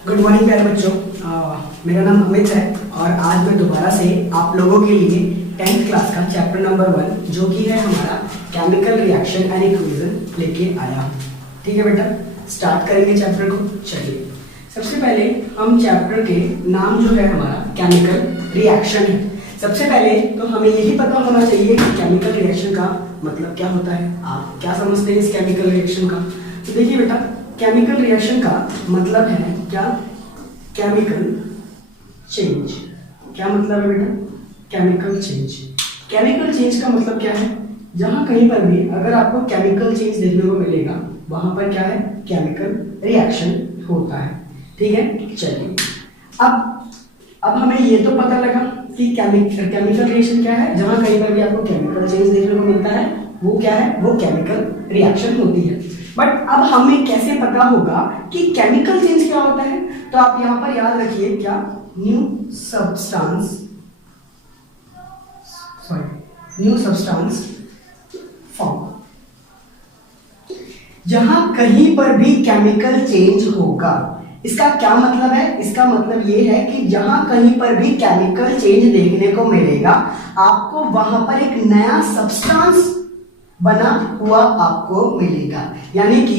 Good morning प्यारे बच्चों। मेरा नाम अमित है और आज मैं दोबारा से आप लोगों के लिए 10th क्लास का चैप्टर नंबर 1 जो कि है हमारा केमिकल रिएक्शन एंड इक्वेशन लेके आया हूँ। ठीक है बेटा, स्टार्ट करेंगे चैप्टर को। चलिए, सबसे पहले हम चैप्टर के नाम जो है हमारा केमिकल रिएक्शन है। सबसे पहले तो हमें यही पता होना चाहिए कि केमिकल रिएक्शन का मतलब क्या होता है। आप क्या समझते हैं इस केमिकल रिएक्शन का? तो देखिए बेटा, केमिकल रिएक्शन का मतलब है क्या? Chemical change. क्या मतलब है बेटा? Chemical change. केमिकल चेंज का मतलब क्या है? जहां कहीं पर भी अगर आपको केमिकल चेंज देखने को मिलेगा वहां पर क्या है? केमिकल रिएक्शन होता है। ठीक है, चलिए अब हमें ये तो पता लगा कि केमिकल रिएक्शन क्या है। जहां कहीं पर भी आपको केमिकल चेंज देखने को मिलता है वो क्या है? वो केमिकल रिएक्शन होती है। बट अब हमें कैसे पता होगा कि केमिकल चेंज क्या होता है? तो आप यहां पर याद रखिए, क्या? New substance form. जहां कहीं पर भी केमिकल चेंज होगा, इसका क्या मतलब है? इसका मतलब ये है कि जहां कहीं पर भी केमिकल चेंज देखने को मिलेगा आपको वहां पर एक नया सब्सटेंस बना हुआ आपको मिलेगा। यानी कि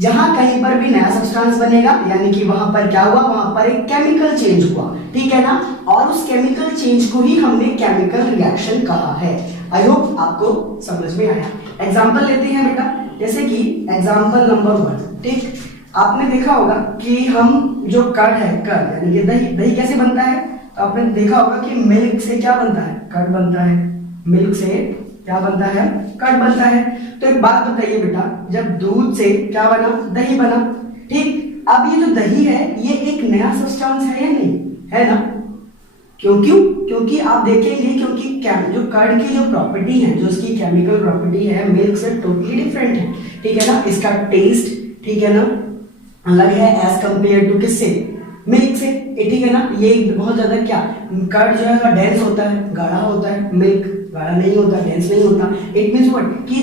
जहां कहीं पर भी नया सब्सटेंस बनेगा यानी कि वहां पर क्या हुआ? वहां पर एक केमिकल चेंज हुआ। ठीक है ना? और उस केमिकल चेंज को ही हमने केमिकल रिएक्शन कहा है। आई होप आपको समझ में आया। एग्जांपल लेते हैं बेटा, जैसे कि एग्जांपल नंबर 1। ठीक, आपने देखा होगा कि हम जो कर्ड है, कर्ड यानी कि दही, दही कैसे बनता है? तो आपने देखा होगा कि मिल्क से क्या बनता है? कर्ड बनता है। मिल्क से क्या बनता है? कर्ड बनता है। तो एक बात बताइए बेटा, जब दूध से क्या बना? दही बना। ठीक, अब ये जो दही है ये एक नया सब्सटेंस है या नहीं? है ना? क्योंकि आप देखेंगे, क्योंकि जो कर्ड की जो प्रॉपर्टी है, जो इसकी केमिकल प्रॉपर्टी है, मिल्क से टोटली डिफरेंट है। ठीक है ना? इसका टेस्ट, ठीक है ना, अलग है एज कंपेयर टू किससे? मिल्क से। ठीक है ना? ये बहुत ज्यादा क्या, कर्ड जो है डेंस होता है, गाढ़ा होता है। मिल्क गाढ़ा नहीं होता, डेंस नहीं होता। इट मींस व्हाट कि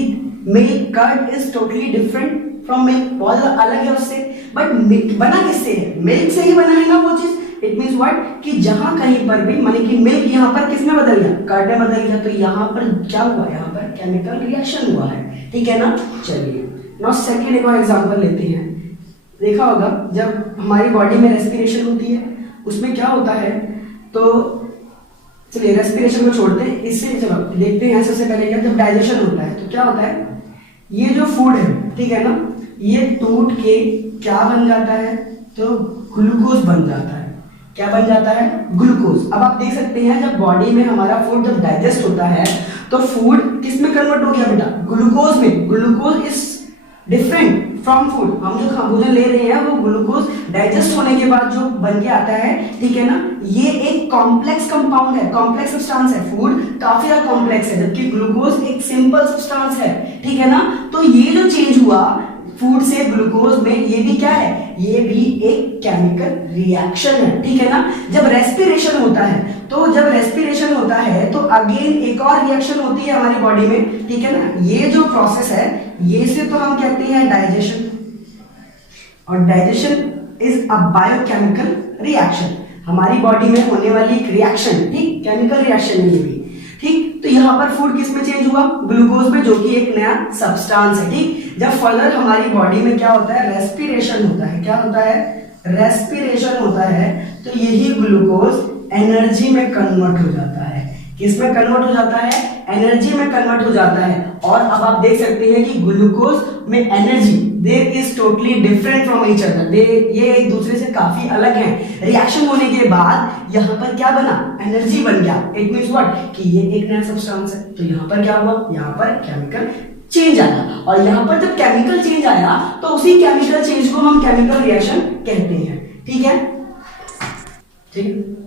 milk, curd is totally different from milk, बहुत अलग है उससे। बट बना किससे है? मिल्क से ही बना है ना वो चीज। इट मींस व्हाट कि जहां कहीं पर भी, माने कि मिल्क यहां पर किसमें बदल गया? कर्ड में बदल गया। तो यहां पर क्या हुआ? यहां पर केमिकल रिएक्शन हुआ है। ठीक है ना? चलिए, नाउ सेकंड एक और एग्जांपल लेते हैं। देखा होगा जब हमारी बॉडी में रेस्पिरेशन होती है उसमें क्या होता है? तो चलिए रेस्पिरेशन को छोड़ते हैं, इससे चलो देखते हैं। सबसे पहले क्या, जब डाइजेशन होता है तो क्या होता है? ये जो फूड है, ठीक है ना, ये टूट के क्या बन जाता है? तो ग्लूकोज बन जाता है। क्या बन जाता है? ग्लूकोज। अब आप देख सकते हैं जब बॉडी में हमारा फूड जब डाइजेस्ट होता है तो फूड किस में कन्वर्ट हो गया बेटा? ग्लूकोज में। Glucose is different from food. हम जो भोजन ले रहे हैं वो ग्लूकोज डाइजेस्ट होने के बाद जो बन के आता है, ठीक है ना, ये एक कॉम्प्लेक्स कंपाउंड है, कॉम्प्लेक्स सब्सटेंस है। फूड काफी ज्यादा कॉम्प्लेक्स है जबकि ग्लूकोज एक सिंपल सब्सटेंस है। ठीक है ना? तो ये जो चेंज हुआ फूड से ग्लूकोज में, ये भी क्या है? ये भी एक केमिकल रिएक्शन है। ठीक है ना? जब रेस्पिरेशन होता है तो अगेन एक और रिएक्शन होती है हमारी बॉडी में। ठीक है ना? ये जो प्रोसेस है ये से तो हम कहते हैं डाइजेशन, और digestion is a biochemical reaction. हमारी बॉडी में होने वाली एक रिएक्शन, ठीक, केमिकल रिएक्शन है ये भी। ठीक, तो यहां पर फूड किस में चेंज हुआ? ग्लूकोज में, जो कि एक नया सब्सटेंस है। ठीक, जब फर्दर हमारी बॉडी में क्या होता है? रेस्पिरेशन होता है। क्या होता है? रेस्पिरेशन होता है। तो यही ग्लूकोज एनर्जी में कन्वर्ट हो जाता है। किस में कन्वर्ट हो जाता है? एनर्जी में कन्वर्ट हो जाता है। और अब आप देख सकते हैं कि ग्लूकोज में energy there is totally different from each other. ये एक दूसरे से काफी अलग हैं। रिएक्शन होने के बाद यहां पर क्या बना? एनर्जी बन गया। इट मींस व्हाट कि ये एक नया सब्सटेंस है। तो यहां पर क्या हुआ? यहां पर केमिकल चेंज आया। और यहां पर जब केमिकल चेंज आया तो उसी केमिकल चेंज को हम केमिकल रिएक्शन कहते हैं। ठीक है? ठीक,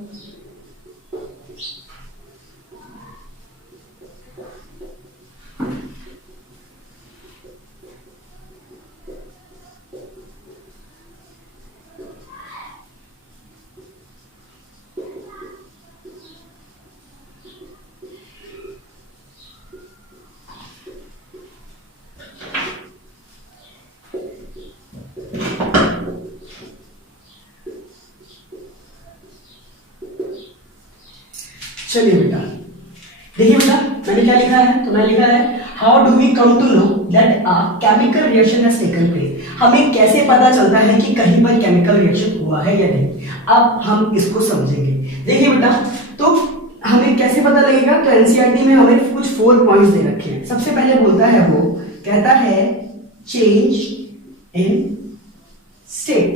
चलिए बेटा, देखिए बेटा मैंने क्या लिखा है, तो मैंने लिखा है how do we come to know that a chemical reaction has taken place. हमें कैसे पता चलता है कि कहीं पर केमिकल रिएक्शन हुआ है या नहीं। अब हम इसको समझेंगे। देखिए बेटा, तो हमें कैसे पता लगेगा, तो एनसीईआरटी में हमें कुछ 4 पॉइंट्स दे रखे हैं। सबसे पहले बोलता है, वो कहता है चेंज इन स्टेट।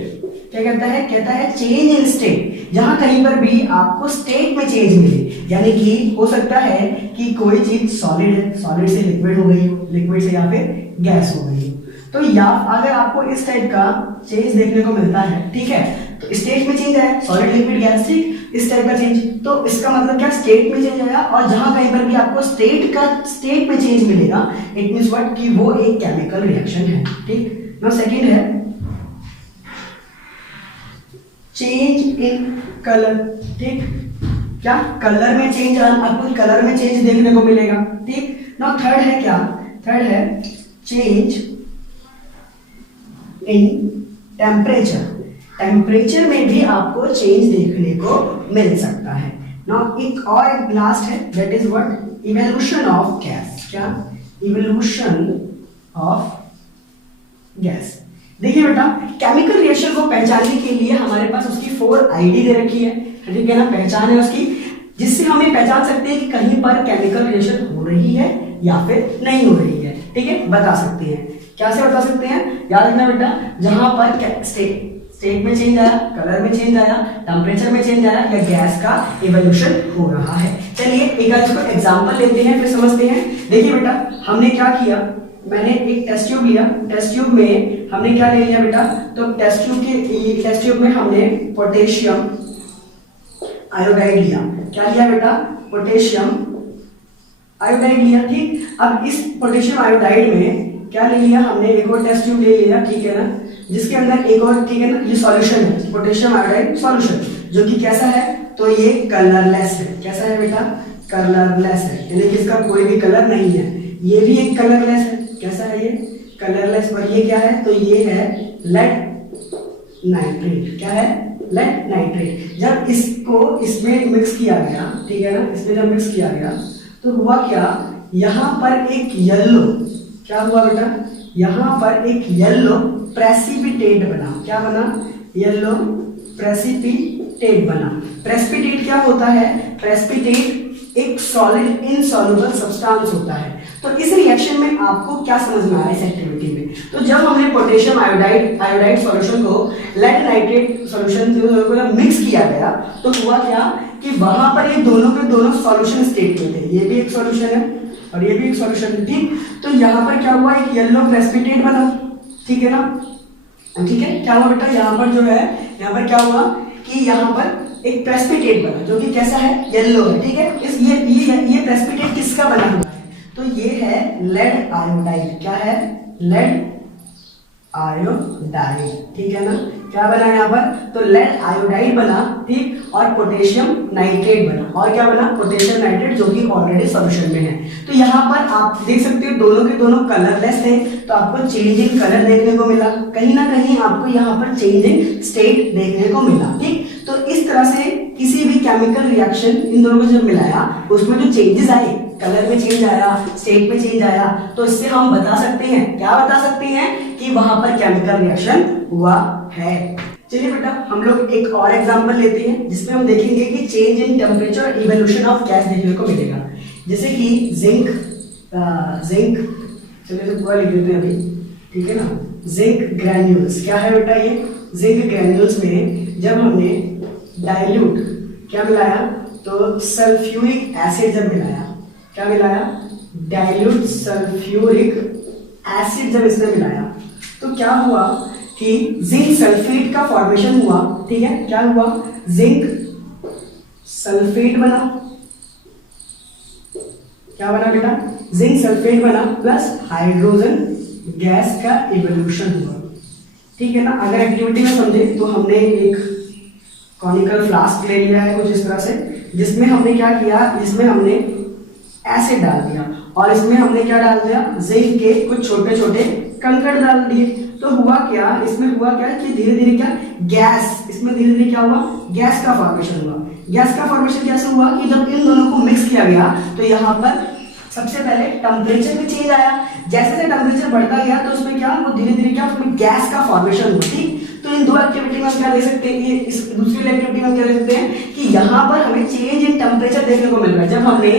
क्या कहता है चेंज इन स्टेट। जहां कहीं पर भी आपको स्टेट में चेंज मिले, यानी कि हो सकता है कि कोई चीज सॉलिड है, सॉलिड से लिक्विड हो गई हो, लिक्विड से या फिर गैस हो गई हो, तो या अगर आपको इस टाइप का चेंज देखने को मिलता है, ठीक है, तो स्टेट में चेंज आया, सॉलिड लिक्विड गैस, ठीक, इस टाइप का चेंज, तो इसका मतलब क्या, स्टेट में चेंज आया। और जहां कहीं पर भी आपको स्टेट में चेंज मिलेगा, इट मींस व्हाट, कि वो एक केमिकल रिएक्शन है। ठीक, नाउ सेकंड है चेंज इन कलर। ठीक, क्या कलर में चेंज, आपको कलर में चेंज देखने को मिलेगा। ठीक, नाउ थर्ड है क्या, थर्ड है चेंज इन टेम्परेचर। टेम्परेचर में भी आपको चेंज देखने को मिल सकता है। नाउ एक और लास्ट है, that is what, evolution of gas. क्या, इवोल्यूशन ऑफ गैस। देखिए बेटा, केमिकल रिएक्शन को पहचानने के लिए हमारे पास उसकी 4 आईडी दे रखी है, ठीक है ना, पहचान है उसकी, जिससे हमें पहचान सकते हैं कि कहीं पर केमिकल रिएक्शन हो रही है या फिर नहीं हो रही है। ठीक है, बता सकते हैं। कैसे बता सकते हैं, याद रखना बेटा, जहां पर स्टेट में चेंज आया, कलर में चेंज आया, टेम्परेचर में चेंज आया, या गैस का इवोल्यूशन हो रहा है। चलिए एक इसको एग्जांपल लेते हैं, फिर समझते हैं। देखिए बेटा, हमने क्या किया, मैंने एक टेस्ट ट्यूब लिया, टेस्ट ट्यूब में हमने क्या ले लिया बेटा, तो टेस्ट ट्यूब में हमने पोटेशियम आयोडाइड लिया। क्या लिया बेटा, पोटेशियम आयोडाइड लिया। ठीक, अब इस पोटेशियम आयोडाइड में क्या ले लिया हमने, एक और टेस्ट ट्यूब ले लिया, ठीक है ना, जिसके अंदर एक और, ठीक है ना, ये सॉल्यूशन है, पोटेशियम आयोडाइड सॉल्यूशन, जो कि कैसा है, तो ये कलरलेस है। कैसा है बेटा, कलरलेस है, यानी कि इसका कोई भी कलर नहीं है। ये भी एक कलरलेस है, कैसा है ये, कलरलेस। पर ये क्या है, तो ये है लेड नाइट्रेट। क्या है, लेड नाइट्रेट। जब इसको इसमें मिक्स किया गया, ठीक है ना, इसमें जब मिक्स किया गया तो हुआ क्या, यहां पर एक येलो, क्या हुआ बेटा, यहां पर एक येलो प्रेसिपिटेट बना। क्या बना, येलो प्रेसिपिटेट बना। प्रेसिपिटेट क्या होता है, प्रेसिपिटेट एक सॉलिड इनसॉल्युबल सब्सटेंस होता है। तो इस रिएक्शन में आपको क्या समझ में आ रहा है इस एक्टिविटी में, तो जब हमने पोटेशियम आयोडाइड सॉल्यूशन को लेड नाइट्रेट सॉल्यूशन को मिक्स किया गया, तो हुआ क्या कि वहां पर ये दोनों के दोनों सॉल्यूशन स्टेट में थे। ये भी एक सॉल्यूशन है और ये भी एक सॉल्यूशन है। ठीक, तो यहाँ पर क्या हुआ, एक येलो प्रेसिपिटेट बना। ठीक है ना, ठीक है, क्या हुआ बेटा, यहाँ पर जो है, यहाँ पर क्या हुआ कि यहाँ पर एक प्रेसिपिटेट बना, जो कि कैसा है, येलो है। ठीक है, इस ये प्रेसिपिटेट किसका बना हुआ है, तो ये है लेड आयोडाइड। क्या है, लेड आयोडाइड। ठीक है ना, क्या बना यहाँ पर, तो लेड आयोडाइड बना। ठीक, और पोटेशियम नाइट्रेट बना, और क्या बना, पोटेशियम नाइट्रेट, जो कि ऑलरेडी सॉल्यूशन में है। तो यहाँ पर आप देख सकते हो दोनों के दोनों कलरलेस थे, तो आपको चेंज इन कलर देखने को मिला, कहीं ना कहीं आपको यहाँ पर चेंज इन स्टेट देखने को मिला। ठीक, तो इस तरह से किसी भी केमिकल रिएक्शन इन दोनों को जब मिलाया, उसमें जो चेंजेस आए, कलर में चेंज आया, स्टेट में चेंज आया, तो इससे हम बता सकते हैं, क्या बता सकते हैं, कि वहां पर केमिकल रिएक्शन हुआ है। चलिए बेटा, हम लोग एक और एग्जांपल लेते हैं, जिसमें हम देखेंगे कि चेंज इन टेम्परेचर और इवोल्यूशन ऑफ गैस देखने को मिलेगा। जैसे कि जिंक, चलिए तो पूरा लिख देते हैं अभी, ठीक है ना, जिंक ग्रैन्यूल्स। क्या है बेटा, ये जिंक ग्रैन्यूल्स में जब हमने डाइल्यूट क्या मिलाया, तो सल्फ्यूरिक एसिड जब मिलाया, क्या मिलाया, डाइल्यूट सल्फ्यूरिक एसिड जब इसमें मिलाया, तो क्या हुआ कि जिंक सल्फेट का फॉर्मेशन हुआ। ठीक है, क्या हुआ, जिंक सल्फेट बना। क्या बना बेटा, जिंक सल्फेट बना, प्लस हाइड्रोजन गैस का इवोल्यूशन हुआ। ठीक है ना, अगर एक्टिविटी में समझे तो हमने एक कॉनिकल फ्लास्क ले लिया है कुछ इस तरह से, जिसमें हमने क्या किया, इसमें हमने एसिड डाल दिया, और इसमें हमने क्या डाल दिया, जिंक के कुछ छोटे छोटे कंकड़ डाल दिए। तो हुआ क्या, इसमें हुआ क्या कि धीरे धीरे क्या, गैस, इसमें धीरे धीरे क्या हुआ, गैस का फॉर्मेशन हुआ। गैस का फॉर्मेशन कैसे हुआ कि जब इन दोनों को मिक्स किया गया तो यहाँ पर सबसे पहले टेम्परेचर में चेंज आया, जैसे जैसे टेम्परेचर बढ़ता गया तो उसमें क्या वो धीरे धीरे क्या उसमें गैस का फॉर्मेशन हुआ। ठीक, तो इन दो एक्टिविटी में हम क्या देख सकते हैं, इस दूसरी एक्टिविटी में क्या देख सकते हैं कि यहाँ पर हमें चेंज इन टेम्परेचर देखने को मिल रहा है। जब हमने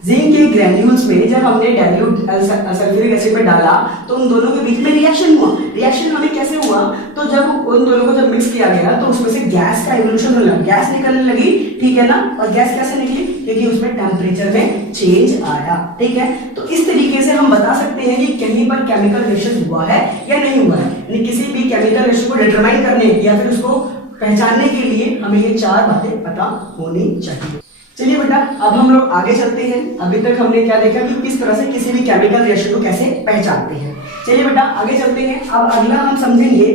जिंक के ग्रैन्यूल्स में जब हमने डाइल्यूट सल्फ्यूरिक एसिड में डाला तो उन दोनों के बीच में रिएक्शन हुआ। रिएक्शन हमें कैसे हुआ, तो जब उन दोनों को जब मिक्स किया गया तो उसमें से गैस का इवोल्यूशन होने लगा, गैस निकलने लगी। ठीक है ना, और गैस कैसे निकली, क्योंकि उसमें टेम्परेचर में चेंज आया। ठीक है, तो इस तरीके से हम बता सकते हैं कि कहीं पर केमिकल रिएक्शन हुआ है या नहीं हुआ है। यानी किसी भी केमिकल रिएक्शन को डिटरमाइन करने या फिर उसको पहचानने के लिए हमें ये चार बातें पता होनी चाहिए। चलिए बेटा, अब हम लोग आगे चलते हैं। अभी तक हमने क्या देखा कि किस तरह से किसी भी केमिकल रिएक्शन को कैसे पहचानते हैं। चलिए बेटा आगे चलते हैं। अब अगला हम समझेंगे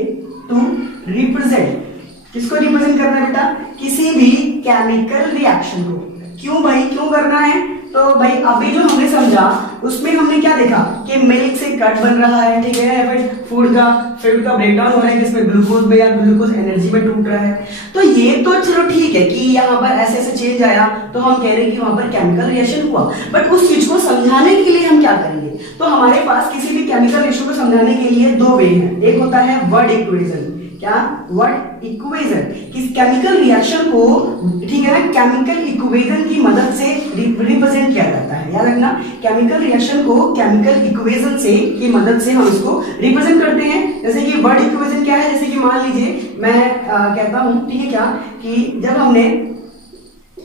टू रिप्रेजेंट। किसको रिप्रेजेंट करना है बेटा, किसी भी केमिकल रिएक्शन को। क्यों भाई, क्यों करना है, तो भाई अभी जो हमने समझा उसमें हमने क्या देखा कि मिल्क से कर्ड बन रहा है। ठीक है, फिर फूड का ब्रेकडाउन हो रहा है जिसमें ग्लूकोज में या ग्लूकोज एनर्जी में टूट रहा है। तो ये तो चलो ठीक है कि यहाँ पर ऐसे ऐसे चेंज आया तो हम कह रहे हैं कि वहां पर केमिकल रिएक्शन हुआ, बट उस चीज को समझाने के लिए हम क्या करेंगे, तो हमारे पास किसी भी केमिकल रिएक्शन को समझाने के लिए दो वे हैं। एक होता है वर्ड इक्वेशन। क्या, वर्ड इक्वेशन, किस केमिकल रिएक्शन को, ठीक है ना, केमिकल इक्वेशन की मदद से रिप्रेजेंट किया जाता है। याद रखना, केमिकल रिएक्शन को केमिकल इक्वेशन से की मदद से हम इसको रिप्रेजेंट करते हैं। जैसे कि वर्ड इक्वेशन क्या है, जैसे कि मान लीजिए मैं कहता हूं, ठीक है क्या, कि जब हमने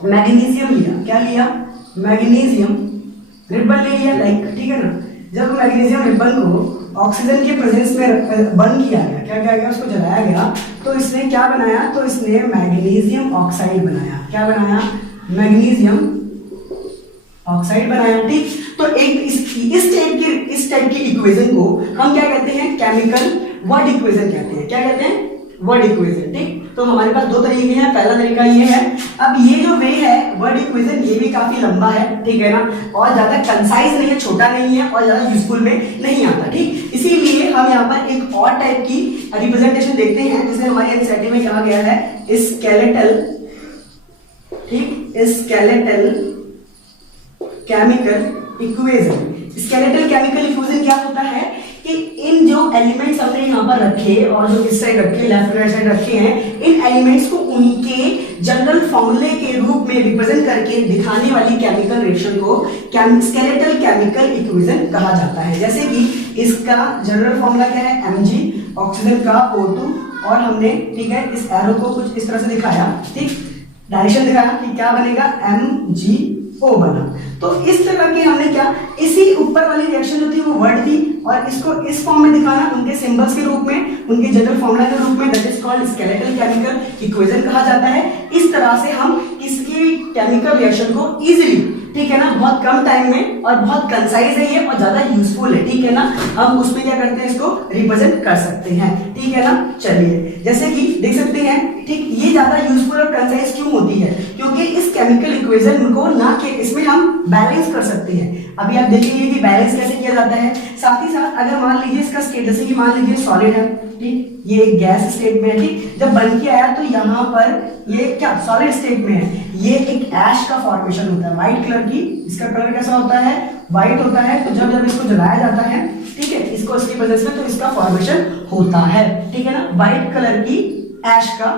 मैग्नीशियम लिया, क्या लिया, मैग्नीशियम रिबन ले लिया, लाइक, ठीक है ना, जब मैग्नीशियम रिबन को ऑक्सीजन के प्रेजेंस में बर्न किया गया, क्या किया गया, उसको जलाया गया, तो इसने क्या बनाया, तो इसने मैग्नीशियम ऑक्साइड बनाया। क्या बनाया, मैग्नीशियम ऑक्साइड बनाया। ठीक, तो एक इस टाइप की इक्वेशन को हम क्या कहते हैं, केमिकल वर्ड इक्वेशन कहते हैं। क्या कहते हैं, वर्ड इक्वेशन। ठीक, तो हमारे पास दो तरीके हैं। पहला तरीका ये है, अब ये जो वे है वर्ड इक्वेशन, ये भी काफी लंबा है, ठीक है ना, और ज्यादा कंसाइज नहीं है, छोटा नहीं है और ज्यादा यूजफुल में नहीं आता। ठीक, इसीलिए हम यहाँ पर एक और टाइप की रिप्रेजेंटेशन देखते हैं, जिसे हमारे एनसीईआरटी में कहा गया है स्केलेटल। ठीक, skeletal chemical equation. Skeletal chemical equation क्या होता है कि इन जो एलिमेंट्स हमने यहाँ पर रखे और जो इस साइड रखे, लेफ्ट राइट साइड रखे हैं, इन एलिमेंट्स को उनके जनरल फॉर्मूले के रूप में रिप्रेजेंट करके दिखाने वाली केमिकल रिएक्शन को स्केलेटल केमिकल इक्वेशन कहा जाता है। जैसे कि इसका जनरल फॉर्मूला क्या है, Mg, ऑक्सीजन का O2, और हमने, ठीक है, इस एरो को कुछ इस तरह से दिखाया, ठीक, डायरेक्शन दिखाया कि क्या बनेगा, MgO बना। तो इस तरह के हमने क्या, इसी ऊपर वाली रिएक्शन जो थी वो वर्ड थी, और इसको इस फॉर्म में दिखाना उनके सिंबल्स के रूप में, उनके जनरल फॉर्मूला के रूप में, that is called skeletal chemical equation कहा जाता है। इस तरह से हम किसी भी केमिकल रिएक्शन को इजीली, ठीक है ना, बहुत कम टाइम में और बहुत कंसाइज है ये और ज्यादा यूजफुल है, ठीक है ना, हम उसमें क्या करते हैं, इसको रिप्रेजेंट कर सकते हैं, ठीक है ना। चलिए, जैसे कि देख सकते हैं, ठीक, ये ज्यादा यूजफुल और कंसाइज क्यों होती है, क्योंकि इस केमिकल इक्वेशन को ना के इसमें हम बैलेंस कर सकते हैं। अभी आप देखेंगे कि बैलेंस कैसे किया जाता है। साथ ही साथ अगर मान लीजिए इसका स्टेट, जैसे कि मान लीजिए सॉलिड है, ठीक, ये एक गैस स्टेट में है, ठीक, जब बन के आया तो यहाँ पर ये क्या सॉलिड स्टेट में है, ये एक ऐश का फॉर्मेशन होता है, व्हाइट कलर की, इसका कलर कैसा होता है, व्हाइट होता है। तो जब जब इसको जलाया जाता है, ठीक है, इसको इसकी वजह से, तो इसका फॉर्मेशन होता है, ठीक है ना, व्हाइट कलर की ऐश का,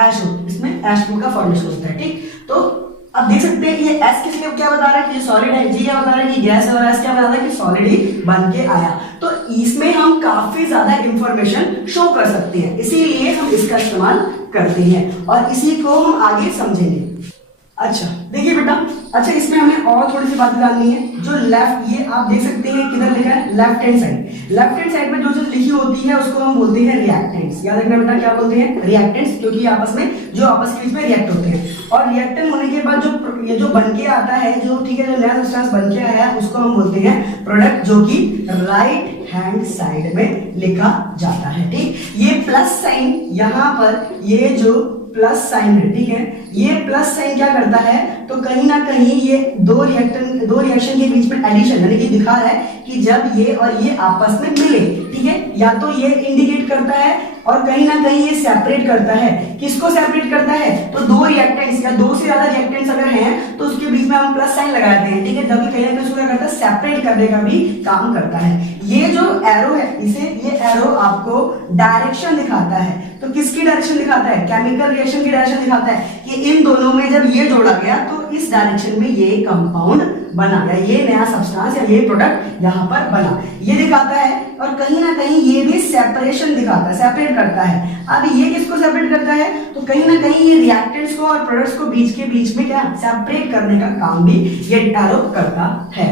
ऐश इसमें ऐश का फॉर्मेशन होता है। ठीक, तो अब देख सकते हैं कि ये एस किस लिए क्या बता रहा है कि सॉलिड है, जी क्या बता रहा है कि गैस है, और एस क्या बता रहा है कि सॉलिड ही बन के आया। तो इसमें हम काफी ज्यादा इंफॉर्मेशन शो कर सकते हैं, इसीलिए हम इसका इस्तेमाल करते हैं और इसी को हम आगे समझेंगे। अच्छा देखिए बेटा, अच्छा इसमें हमें और थोड़ी सी बातें जाननी है। जो लेफ्ट, ये आप देख सकते हैं किधर लिखा है, left hand side. Left hand side में जो चीज लिखी होती है उसको हम बोलते हैं रिएक्टेंट्स। याद रखना बेटा, क्या बोलते हैं, रिएक्टेंट्स, क्योंकि आपस में जो आपस के बीच में रिएक्ट होते हैं। और रिएक्टेंट होने के बाद जो ये जो बन के आता है, जो, ठीक है, जो नया सब्सटेंस बन के आया है उसको हम बोलते हैं प्रोडक्ट, जो कि राइट हैंड साइड में लिखा जाता है। ठीक, ये प्लस साइन, यहाँ पर ये जो प्लस साइन है, ठीक है, ये प्लस साइन क्या करता है, तो कहीं ना कहीं ये दो रिएक्शन के बीच में एडिशन, यानी कि दिखा रहा है कि जब ये और ये आपस में मिले, ठीक है, या तो ये इंडिकेट करता है और कहीं ना कहीं ये सेपरेट करता है। किसको सेपरेट करता है? तो दो रिएक्टेंट्स या दो से ज्यादा रिएक्टेंट्स अगर हैं तो उसके बीच में हम प्लस साइन लगाते हैं, ठीक है, जबकि कहीं ना कहीं उसको क्या करता है, सेपरेट करने का भी काम करता है। ये जो एरो है, ये एरो आपको डायरेक्शन दिखाता है। तो किसकी डायरेक्शन दिखाता है? केमिकल रिएक्शन की डायरेक्शन दिखाता है कि इन दोनों में जब ये जोड़ा गया तो इस डायरेक्शन में ये कंपाउंड बना गया, ये नया सब्सटेंस या ये प्रोडक्ट यहाँ पर बना, ये दिखाता है। और कहीं ना कहीं ये भी सेपरेशन दिखाता है, सेपरेट करता है। अब ये किसको सेपरेट करता है? तो कहीं ना कहीं ये रिएक्टेंट्स को और प्रोडक्ट्स को बीच में क्या सेपरेट करने का काम भी ये एरो करता है।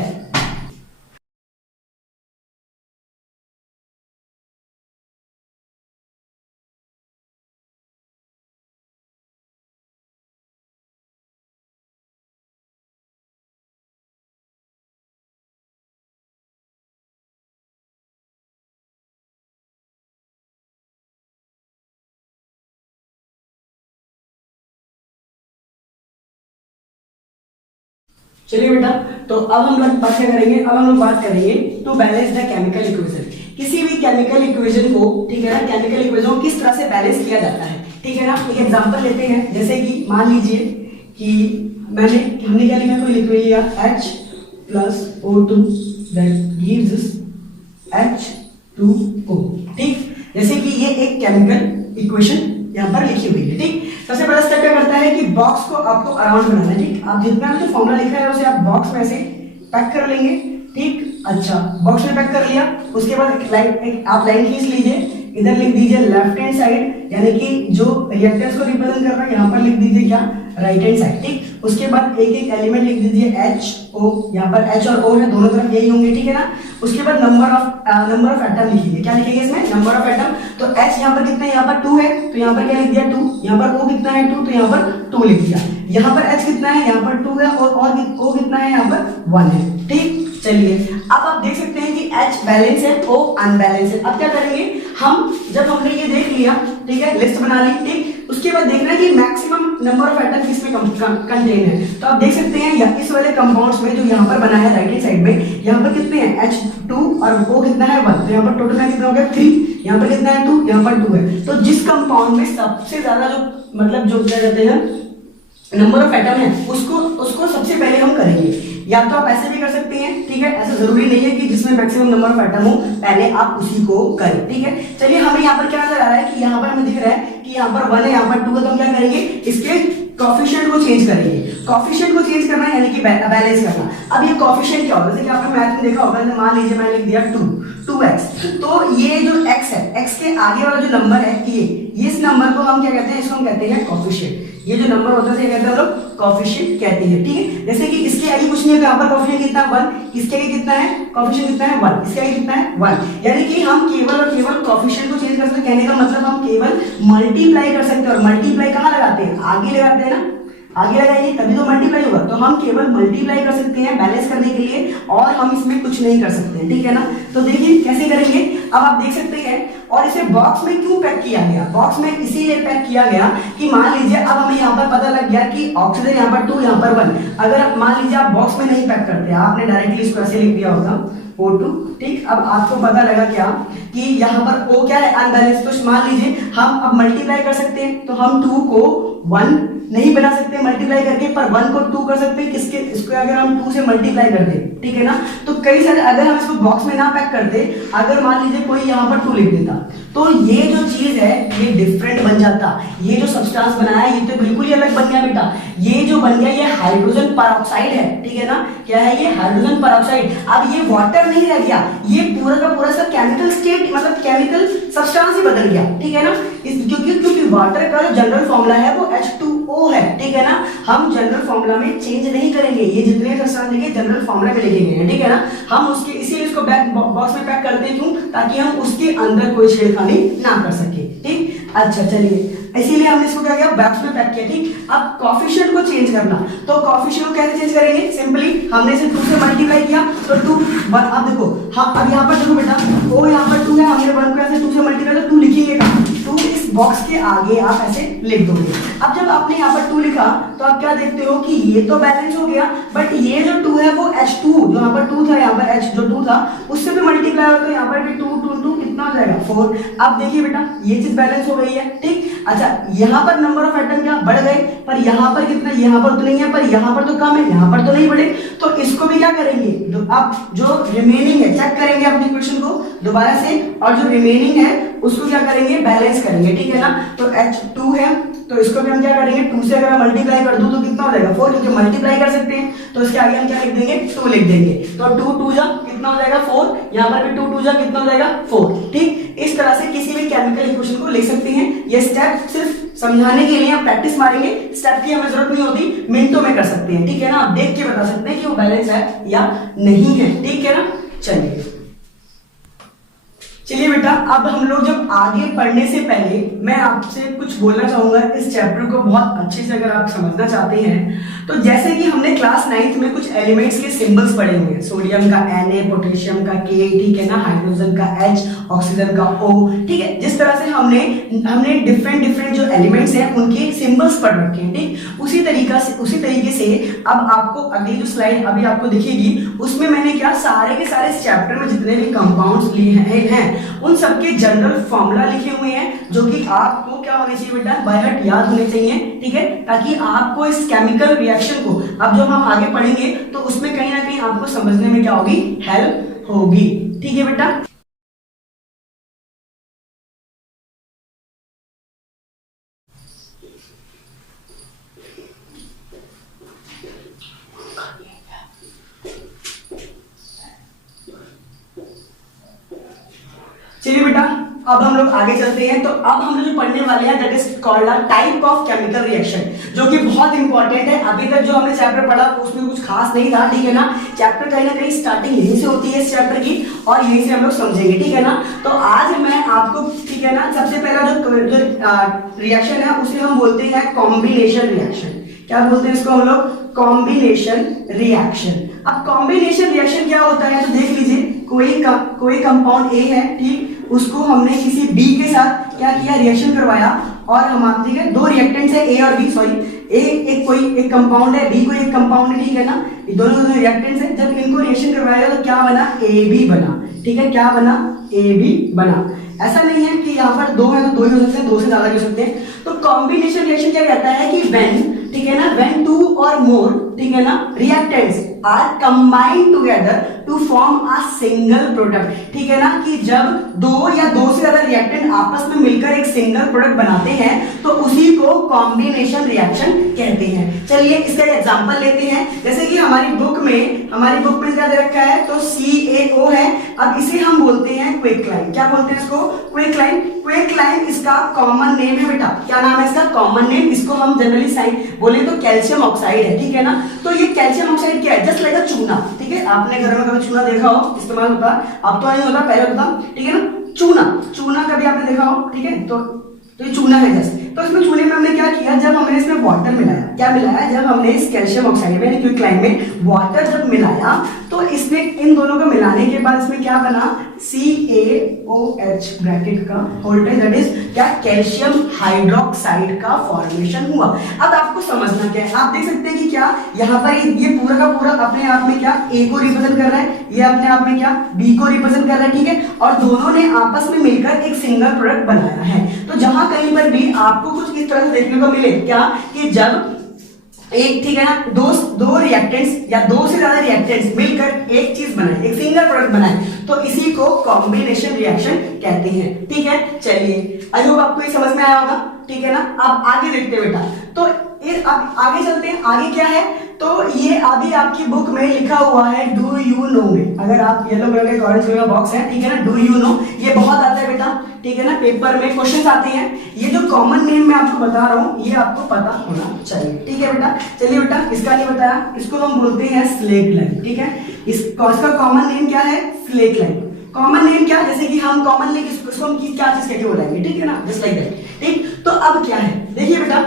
चलिए बेटा, तो अब हम लोग बात क्या करेंगे? अब हम लोग बात करेंगे to balance the chemical equation. किसी भी केमिकल इक्वेशन को, ठीक है ना, केमिकल इक्वेशन को किस तरह से बैलेंस किया जाता है, ठीक है ना। एक एग्जांपल लेते हैं, जैसे कि मान लीजिए कि हमने क्या लिखा, कोई लिख लिया H plus O2 that gives H2O, ठीक। जैसे कि ये एक केमिकल इक्वेशन यहाँ पर लिखी हुई है, ठीक। सबसे पहला स्टेप क्या करता है कि बॉक्स को आपको अराउंड बनाना है, ठीक। आप जितना भी जो फॉर्मूला लिखा है उसे आप बॉक्स में से पैक कर लेंगे, ठीक। अच्छा, बॉक्स में पैक कर लिया, उसके बाद आप लाइन खींच लीजिए, इधर लिख दीजिए लेफ्ट हैंड साइड, यानी कि जो रिएक्टेंस को रिप्रेजेंट कर रहा है यहाँ पर लिख दीजिए क्या, राइट हैंड साइड, ठीक। उसके बाद एक एक एलिमेंट लिख दीजिए HO, यहाँ पर H और O है, दोनों तरफ यही होंगे, ठीक है ना। उसके बाद नंबर ऑफ एटम लिखिए, क्या लिखेंगे इसमें, नंबर ऑफ एटम। तो H यहाँ पर कितना है, यहाँ पर 2 है, तो यहाँ पर क्या लिख दिया 2, यहाँ पर O कितना है 2, तो यहाँ पर 2 लिख दिया। यहाँ पर H कितना है, यहाँ पर 2 है, और O कितना है, यहाँ पर 1 है, ठीक। चलिए, अब आप देख सकते हैं कि H बैलेंस है, O अनबैलेंस है। अब क्या करेंगे हम, जब हमने ये देख लिया, ठीक है, लिस्ट बना ली, ठीक। उसके बाद देखना है कि मैक्सिमम नंबर ऑफ एटम किसमें कंटेन है। तो आप देख सकते हैं इस वाले कंपाउंड्स में जो यहाँ पर बना है राइट हैंड साइड में, यहाँ पर कितने हैं, H2 और O कितना है 1, तो यहाँ पर टोटल में कितना हो गया 3, यहाँ पर कितना है 2, यहाँ पर 2 है। तो जिस कंपाउंड में सबसे ज्यादा जो मतलब जो क्या कहते हैं नंबर ऑफ एटम है, उसको सबसे पहले हम करेंगे। या तो आप ऐसे भी कर सकते हैं, ठीक है, ऐसा जरूरी नहीं है कि जिसमें मैक्सिमम नंबर ऑफ एटम हो पहले आप उसी को करें, ठीक है। चलिए, हमें यहाँ पर क्या नजर आ रहा है कि यहाँ पर हमें दिख रहा है कि यहाँ पर 1 है, यहाँ पर 2 है, तो हम क्या करेंगे, इसके कोएफिशिएंट को चेंज करेंगे। कोएफिशिएंट को चेंज करना यानी कि बैलेंस करना। अब ये कोएफिशिएंट क्या होता है, जैसे कि आपने मैथ में देखा होगा, मान लीजिए मैंने लिख दिया 2x, तो ये जो x है, x के आगे वाला जो नंबर है ये इस नंबर को हम क्या कहते हैं, इसको हम कहते हैं कोएफिशिएंट। ये जो नंबर होता है ये कहते हैं हम लोग कोएफिशिएंट कहते हैं, ठीक है। जैसे कि इसके आगे कुछ नहीं है, तो यहाँ पर कोएफिशिएंट कितना है 1, इसके आगे कितना है कोएफिशिएंट कितना है 1, इसके आगे कितना है 1, यानी कि हम केवल और केवल कोएफिशिएंट को चेंज कर सकते हैं। कहने का मतलब हम केवल मल्टीप्लाई कर सकते हैं, और मल्टीप्लाई कहाँ लगाते हैं, आगे लगाते हैं ना, आगे लगाएंगे तभी तो मल्टीप्लाई होगा। तो हम केवल मल्टीप्लाई कर सकते हैं बैलेंस करने के लिए, और हम इसमें कुछ नहीं कर सकते हैं, ठीक है ना। तो देखिए कैसे करेंगे, अब आप देख सकते हैं। और इसे बॉक्स में क्यों पैक किया गया, बॉक्स में इसीलिए पैक किया गया कि मान लीजिए अब हमें यहाँ पर पता लग गया कि ऑक्सीजन यहाँ पर 2, यहाँ पर 1। अगर आप मान लीजिए आप बॉक्स में नहीं पैक करते, आपने डायरेक्टली इसको ऐसे लिख दिया होता O2, ठीक। अब आपको पता लगा क्या कि यहाँ पर O क्या है, अनबैलेंस। तो मान लीजिए हम अब मल्टीप्लाई कर सकते हैं, तो हम 2 को 1 नहीं बना सकते मल्टीप्लाई करके, पर 1 को 2 कर सकते हैं। किसके, इसको अगर हम 2 से मल्टीप्लाई कर दे, ठीक है ना। तो कई सारे, अगर हम इसको बॉक्स में ना पैक करते, अगर मान लीजिए कोई यहाँ पर 2 लिख देता, तो ये जो चीज है ये डिफरेंट बन जाता। ये जो सब्सटेंस बनाया ये तो बिल्कुल ही अलग बन गया बेटा। ये जो बन गया ये हाइड्रोजन पेरोक्साइड है, ठीक है ना। क्या है ये, हाइड्रोजन पेरोक्साइड। अब ये वाटर नहीं रह गया, ये पूरा का पूरा सब केमिकल स्टेट, मतलब केमिकल सब्सटेंस ही बदल गया, ठीक है ना। क्योंकि वाटर का जनरल फॉर्मूला है वो H2O है, ठीक है ना। हम जनरल फॉर्मूला में चेंज नहीं करेंगे, ये जितने सब्सटेंस लिखे जनरल फॉर्मूला में लिखेंगे, ठीक है ना। हम उसके इसीलिए इसको बॉक्स में पैक करते हैं, क्यों, ताकि हम उसके अंदर कोई छेड़खानी ना कर सके, ठीक। अच्छा चलिए, इसीलिए हमने इसको क्या किया, बॉक्स में पैक किया, ठीक। अब कोएफिशिएंट को चेंज करना, तो कोएफिशिएंट को कैसे चेंज करेंगे, सिंपली हमने इसे 2 से मल्टीप्लाई किया तो 2, अब देखो हाँ, अब यहाँ पर देखो बेटा O यहाँ पर 2 है, हमने 1 को ऐसे 2 से मल्टीप्लाई, तो 2 लिखेंगे, 2 इस बॉक्स के आगे आप ऐसे लिख दोगे। अब जब आपने यहाँ पर 2 लिखा तो आप क्या देखते हो कि ये तो बैलेंस हो गया, बट ये जो 2 है वो H2 जो यहाँ पर 2 था, यहाँ पर H जो 2 था उससे भी मल्टीप्लाई हो तो यहाँ पर भी 2 2 2 कितना हो जाएगा 4। अब देखिए बेटा ये चीज बैलेंस हो गई है, ठीक। अच्छा यहाँ पर नंबर ऑफ एटम क्या बढ़ गए, पर यहाँ पर कितना, यहाँ पर तो नहीं है, पर यहाँ पर तो कम है, यहाँ पर तो नहीं बढ़े, तो इसको भी क्या करेंगे, अब जो रिमेनिंग है चेक करेंगे अपने क्वेश्चन को दोबारा से, और जो रिमेनिंग है उसको क्या करेंगे, बैलेंस करेंगे, ठीक है ना। तो H2 है तो इसको भी हम क्या करेंगे, 2 से अगर मैं मल्टीप्लाई कर दूं तो कितना हो जाएगा 4, क्योंकि मल्टीप्लाई कर सकते हैं तो इसके आगे हम क्या लिख देंगे 2 लिख देंगे। तो 2 2 जा कितना हो जाएगा 4, यहाँ पर भी 2 2 जा कितना हो जाएगा 4, ठीक। इस तरह से किसी भी केमिकल इक्वेशन को लिख सकते हैं। ये स्टेप सिर्फ समझाने के लिए हम प्रैक्टिस मारेंगे, स्टेप की हमें जरूरत नहीं होती, मिनटों में कर सकते हैं, ठीक है ना। आप देख के बता सकते हैं कि वो बैलेंस है या नहीं है, ठीक है ना। चलिए बेटा, अब हम लोग जब आगे पढ़ने से पहले मैं आपसे कुछ बोलना चाहूंगा इस चैप्टर को बहुत अच्छे से अगर आप समझना चाहते हैं तो जैसे कि हमने क्लास 9th में कुछ एलिमेंट्स के सिंबल्स पढ़े हुए हैं, सोडियम का Na, पोटेशियम का K, ठीक है ना, हाइड्रोजन का H, ऑक्सीजन का O, ठीक है। जिस तरह से हमने डिफरेंट जो एलिमेंट्स हैं उनके सिंबल्स पढ़ रखे हैं, ठीक। उसी तरीके से अब आपको अगली जो स्लाइड अभी आपको दिखेगी उसमें मैंने क्या सारे के सारे इस चैप्टर में जितने भी कंपाउंड्स लिए हैं उन सबके जनरल फॉर्मूला लिखे हुए हैं, जो कि आपको क्या होने चाहिए बेटा, बाय हार्ट याद होने चाहिए, ठीक है, ताकि आपको इस केमिकल रिएक्शन को अब जब हम आगे पढ़ेंगे तो उसमें कहीं ना कहीं आपको समझने में क्या होगी, हेल्प होगी, ठीक है बेटा। चलिए बेटा, अब हम लोग आगे चलते हैं। तो अब हम लोग जो पढ़ने वाले हैं that is called a type of chemical reaction, जो कि बहुत इंपॉर्टेंट है। अभी तक जो हमने चैप्टर पढ़ा उसमें कुछ खास नहीं था, ठीक है ना। चैप्टर कहीं ना कहीं स्टार्टिंग यहीं से होती है इस चैप्टर की, और यहीं से हम लोग समझेंगे, ठीक है ना। तो आज मैं आपको, ठीक है ना, सबसे पहला जो रिएक्शन है उसे हम बोलते हैं कॉम्बिनेशन रिएक्शन। क्या बोलते हैं इसको हम लोग, कॉम्बिनेशन रिएक्शन। अब कॉम्बिनेशन रिएक्शन क्या होता है, तो देख लीजिए, कोई कंपाउंड ए है, ठीक, उसको हमने किसी बी के साथ क्या किया, रिएक्शन करवाया, और हम, ठीक है, दो रिएक्टेंट्स है ए और बी, सॉरी एक कंपाउंड है, बी कोई एक कंपाउंड है, ठीक है ना, ये दोनों रिएक्टेंट्स है। जब इनको रिएक्शन करवाया तो क्या बना, ए बी बना, ठीक है, क्या बना, ए बी बना। ऐसा नहीं है कि यहाँ पर दो है तो दो ही हो सकते हैं, दो से ज्यादा भी हो सकते हैं। तो कॉम्बिनेशन रिएक्शन क्या कहता है कि व्हेन, ठीक है ना, व्हेन 2 और मोर, ठीक है ना, reactants are combined together to form a single product, ठीक है ना, कि जब दो या दो से ज्यादा रिएक्टेंट आपस में मिलकर एक सिंगल प्रोडक्ट बनाते हैं तो उसी को कॉम्बिनेशन रिएक्शन कहते हैं। चलिए इसका एग्जांपल लेते हैं। जैसे कि हमारी बुक में क्या दे रखा है, तो CaO है। अब इसे हम बोलते हैं क्विकलाइन। क्या बोलते हैं इसको, क्विकलाइन इसका कॉमन नेम है बेटा। क्या नाम है इसका, कॉमन नेम। इसको हम जनरली बोले तो कैल्शियम ऑक्साइड है, ठीक है ना। तो ये कैल्शियम ऑक्साइड क्या है, जस्ट लाइक अ चूना, ठीक है। आपने घर में कभी चूना देखा हो, इस्तेमाल होता, अब तो नहीं होता, पहले होता, ठीक है ना। चूना कभी आपने देखा हो, ठीक है। तो ये चूना है जैसे। तो इसमें चूने में हमने क्या किया, जब हमने इसमें वाटर मिलाया, क्या मिलाया, जब हमने इस कैल्शियम ऑक्साइड में क्विकलाइन में वाटर जब मिलाया तो इसमें इन दोनों को मिलाने के बाद इसमें क्या बना, CaOH ब्रैकेट का वोल्टेज, दैट इज क्या, कैल्शियम हाइड्रोक्साइड का फॉर्मेशन हुआ। अब आपको समझना क्या है, आप देख सकते हैं कि क्या यहाँ पर ये पूरा का पूरा अपने आप में क्या A को रिप्रेजेंट कर रहा है, ये अपने आप में क्या B को रिप्रेजेंट कर रहा है, ठीक है। और दोनों ने आपस में मिलकर एक सिंगल प्रोडक्ट बनाया है। तो जहां कहीं पर भी आपको कुछ इस तरह से देखने को मिले क्या, कि जब एक, ठीक है ना, दो रिएक्टेंट्स या दो से ज्यादा रिएक्टेंट्स मिलकर एक चीज बनाए, एक सिंगल प्रोडक्ट बनाए, तो इसी को कॉम्बिनेशन रिएक्शन कहते हैं, ठीक है। चलिए आई होप आपको ये समझ में आया होगा, ठीक है ना। अब आगे देखते हैं बेटा, तो अब आगे चलते हैं। आगे क्या है, तो ये अभी आपकी बुक में लिखा हुआ है डू यू नो में। अगर आप येलो कलर के ऑरेंज कलर का बॉक्स है, ठीक है ना, डू यू नो, ये बहुत आता है बेटा, ठीक है ना, पेपर में क्वेश्चंस आते हैं। ये जो कॉमन नेम मैं आपको बता रहा हूं ये आपको पता होना चाहिए, ठीक है बेटा। चलिए बेटा, इसका नहीं बताया, इसको हम बोलते हैं स्लेक लाइन, ठीक है। इसका कॉमन नेम क्या है, स्लेक लाइन। कॉमन नेम क्या, जैसे कि हम कॉमन नेम इसको हम क्या चीज कहते बोलेंगे, ठीक है ना, जस्ट लाइक दैट, ठीक। तो अब क्या है, देखिए बेटा,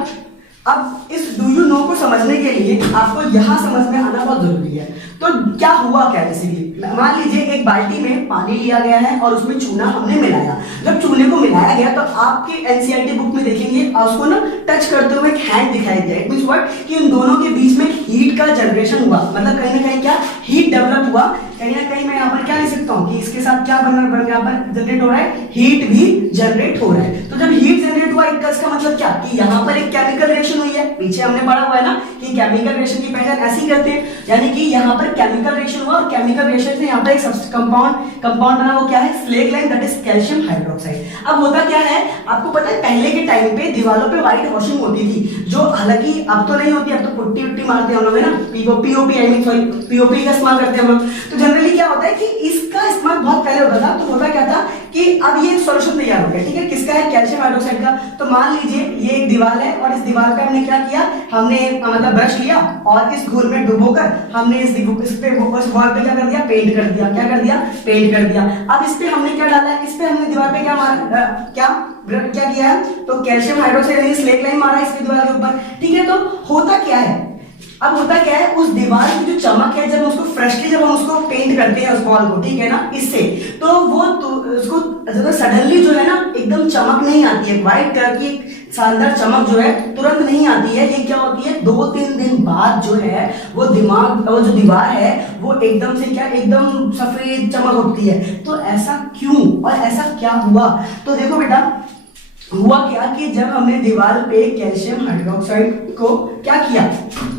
अब इस डू यू नो को समझने के लिए आपको यहां समझ में आना बहुत जरूरी है। तो क्या हुआ क्या, बेसिकली मान लीजिए एक बाल्टी में पानी लिया गया है और उसमें चूना हमने मिलाया। जब चूने को मिलाया गया तो आपके एनसीईआरटी बुक में देखेंगे उसको ना टच करते हुए एक हैंड दिखाई दिया। इट मींस व्हाट कि इन दोनों के बीच में हीट का जनरेशन हुआ, मतलब कहीं ना कहीं क्या हीट डेवलप हुआ। कहीं ना कहीं मैं यहाँ पर क्या लिख सकता हूँ कि इसके साथ क्या बन रहा है, यहाँ पर जनरेट हो रहा है, हीट भी जनरेट हो रहा है। तो जब हीट जनरेट हुआ इसका मतलब क्या कि यहाँ पर एक केमिकल रिएक्शन हुई है। पीछे हमने पढ़ा हुआ है ना कि केमिकल रिएक्शन की पहचान ऐसी करते हैं, यानी कि यहाँ पर केमिकल रिएक्शन हुआ और केमिकल रिएक्शन से यहाँ पर एक कंपाउंड बना, वो क्या है, slag line, that is calcium hydroxide. अब होता क्या है, आपको पता है पहले के टाइम पे दीवारों पे व्हाइट वॉशिंग होती थी, जो हालांकि अब तो नहीं होती, अब तो पुट्टी उट्टी मारते हैं हम लोग, है ना, POP, I mean sorry POP का इस्तेमाल करते हैं हम लोग। तो जनरली क्या होता है कि इसका इस्तेमाल बहुत पहले होता था। तो होता क्या था कि अब ये सॉल्यूशन तैयार हो गया, ठीक है, किसका है, कैल्शियम हाइड्रोक्साइड का। तो मान लीजिए ये एक दीवार है और इस दीवार पे हमने क्या किया, हमने मतलब ब्रश लिया और इस घोल में डुबोकर हमने इस पे वॉल पे क्या कर दिया, पेंट कर दिया। क्या कर दिया, पेंट कर दिया। अब इस पे हमने क्या डाला है, इस पे हमने दीवार पे क्या मारा, क्या किया है, तो कैल्शियम हाइड्रोक्साइड स्लेग लाइन मारा इस दीवार के ऊपर, ठीक है। तो होता क्या है, अब होता क्या है, उस दीवार की जो चमक है, जब उसको फ्रेशली जब हम उसको पेंट करते हैं उस वॉल को, ठीक है ना, इससे तो वो तो उसको सडनली जो है ना एकदम चमक नहीं आती है, व्हाइट कलर की शानदार चमक जो है तुरंत नहीं आती है। ये क्या होती है, 2-3 दिन बाद जो है वो जो दीवार है वो एकदम से क्या, एकदम सफेद चमक उठती है। तो ऐसा क्यों और ऐसा क्या हुआ, तो देखो बेटा हुआ क्या कि जब हमने दीवार पे कैल्शियम हाइड्रोक्साइड को क्या किया,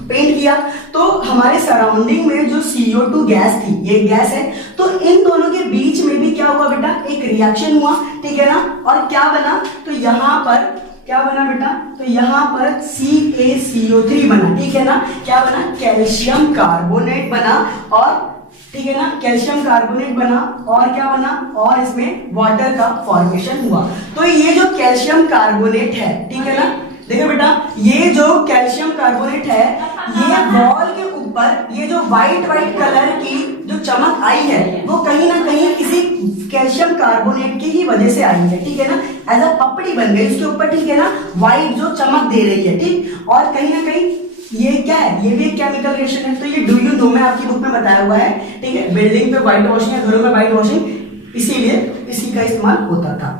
पेंट किया, तो हमारे सराउंडिंग में जो CO2 गैस थी, ये गैस है, तो इन दोनों के बीच में भी क्या हुआ बेटा, एक रिएक्शन हुआ, ठीक है ना। और क्या बना, तो यहाँ पर क्या बना बेटा, तो यहाँ पर CaCO3 बना, ठीक है ना। क्या बना, कैल्शियम कार्बोनेट बना, और ठीक है ना, कैल्शियम कार्बोनेट बना, और क्या बना, और इसमें वाटर का फॉर्मेशन हुआ। तो ये जो कैल्शियम कार्बोनेट है, ठीक है ना, देखो बेटा ये जो कैल्शियम कार्बोनेट है, ये वॉल के ऊपर ये जो व्हाइट कलर की जो चमक आई है वो कहीं ना कहीं इसी कैल्शियम कार्बोनेट की ही वजह से आई है, ठीक है ना। एज अ पपड़ी बन गई उसके ऊपर, ठीक है ना, व्हाइट जो चमक दे रही है, ठीक। और कहीं ना कहीं ये क्या है, ये भी एक केमिकल रिएक्शन है। तो ये डू यू नो में आपकी बुक में बताया हुआ है, ठीक है। बिल्डिंग पे व्हाइट वॉशिंग है, घरों में व्हाइट वॉशिंग, इसीलिए इसी का इस्तेमाल होता था।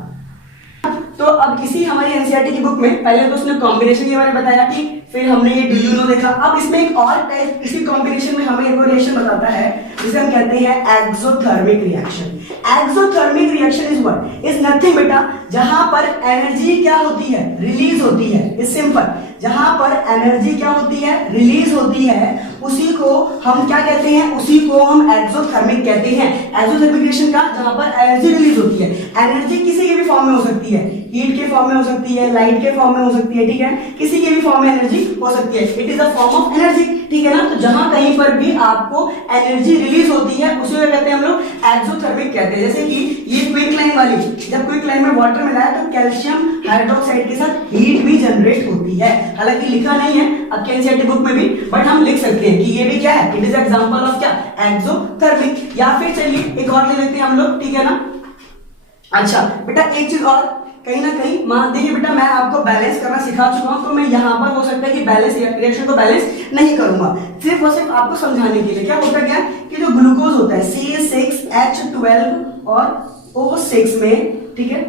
तो अब इसी हमारी एनसीईआरटी की बुक में पहले तो उसने कॉम्बिनेशन के बारे में बताया, ठीक, फिर हमने ये डू यू नो देखा। अब इसमें एक और टाइप, इसी कॉम्बिनेशन में हमें एक और रिएक्शन बताता है जिसे हम कहते हैं exothermic reaction. Exothermic reaction is what, is nothing बेटा, जहां पर एनर्जी क्या होती है, रिलीज होती है। इज सिंपल, जहां पर एनर्जी क्या होती है, रिलीज होती है, उसी को हम क्या कहते हैं, उसी को हम एक्सोथर्मिक कहते हैं। एक्सोथर्मिक रिएक्शन का जहां पर एनर्जी रिलीज होती है। एनर्जी किसी के भी फॉर्म में हो सकती है, हीट के फॉर्म में हो सकती है, लाइट के फॉर्म में हो सकती है, ठीक है, किसी के भी फॉर्म में एनर्जी हो सकती है। It is a form of energy, ठीक है ना। तो जहां कहीं पर भी आपको एनर्जी रिलीज होती है उसे क्या कहते हैं हम लोग, एक्सोथर्मिक कहते हैं। जैसे कि ये क्विक लाइन वाली, जब क्विक लाइन में वाटर मिलाया तो कैल्शियम हाइड्रोक्साइड के साथ हीट भी जनरेट होती है। हालांकि लिखा नहीं है आपके एनसीईआरटी बुक में भी, बट हम लिख सकते हैं कि ये भी क्या है, इट इज एग्जांपल ऑफ क्या, एक्सोथर्मिक। या फिर चलिए एक और ले लेते हैं हम लोग, ठीक है ना। अच्छा बेटा एक चीज और, कहीं ना कहीं मान देखिए बेटा मैं आपको बैलेंस करना सिखा चुका हूं, तो मैं यहाँ पर हो सकता है कि बैलेंस रिएक्शन को बैलेंस नहीं करूंगा, सिर्फ और सिर्फ आपको समझाने के लिए। क्या होता क्या कि जो ग्लूकोज होता है C6H12 और O6 में, ठीक है,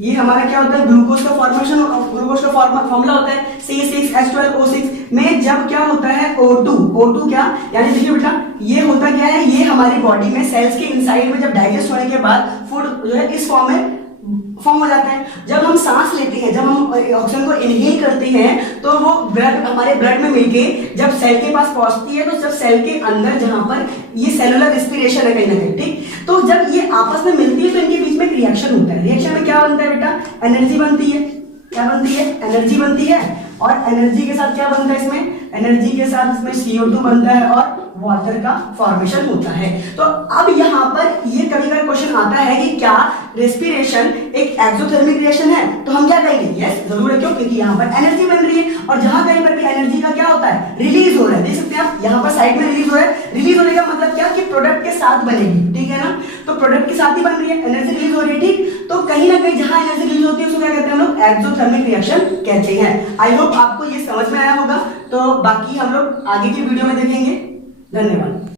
ये हमारा क्या होता है, ग्लूकोज का फॉर्मेशन, ग्लूकोज का फॉर्मूला होता है C6H12O6 में। जब क्या होता है O2 क्या, यानी देखिए बेटा ये होता क्या है, ये हमारी बॉडी में सेल्स के इनसाइड में जब डाइजेस्ट होने के बाद फूड जो है इस फॉर्म में फॉर्म हो जाता है। जब हम सांस लेते हैं, जब हम ऑक्सीजन को इनहेल करते हैं, तो वो ब्लड हमारे ब्लड में मिलके जब सेल के पास पहुंचती है, तो जब सेल के अंदर जहां पर ये सेलुलर रेस्पिरेशन है कहीं ना कहीं, ठीक, तो जब ये आपस में मिलती है तो इनके बीच में एक रिएक्शन होता है। रिएक्शन में क्या बनता है बेटा, एनर्जी बनती है। क्या बनती है, एनर्जी बनती है। और एनर्जी के साथ क्या बनता है इसमें, एनर्जी के साथ इसमें CO2 बनता है और वाटर का फॉर्मेशन होता है। तो अब यहाँ पर ये कभी कभी क्वेश्चन आता है कि क्या रेस्पिरेशन एक एक्सोथर्मिक रिएक्शन है, तो हम क्या कहेंगे, यस जरूर है। क्यों, क्योंकि यहाँ पर एनर्जी बन रही है, और जहां कहीं पर भी एनर्जी का क्या होता है, रिलीज हो रहा है। देख सकते हैं आप यहाँ पर साइड में रिलीज हो रहा है। रिलीज होने का मतलब क्या कि प्रोडक्ट के साथ बनेगी, ठीक है ना। तो प्रोडक्ट के साथ ही बन रही है, एनर्जी रिलीज हो रही है, ठीक। तो कहीं ना कहीं जहां एनर्जी रिलीज होती है उसको क्या कहते हैं हम लोग, एक्सोथर्मिक रिएक्शन कहते हैं। आई होप आपको ये समझ में आया होगा। तो बाकी हम लोग आगे की वीडियो में देखेंगे। धन्यवाद।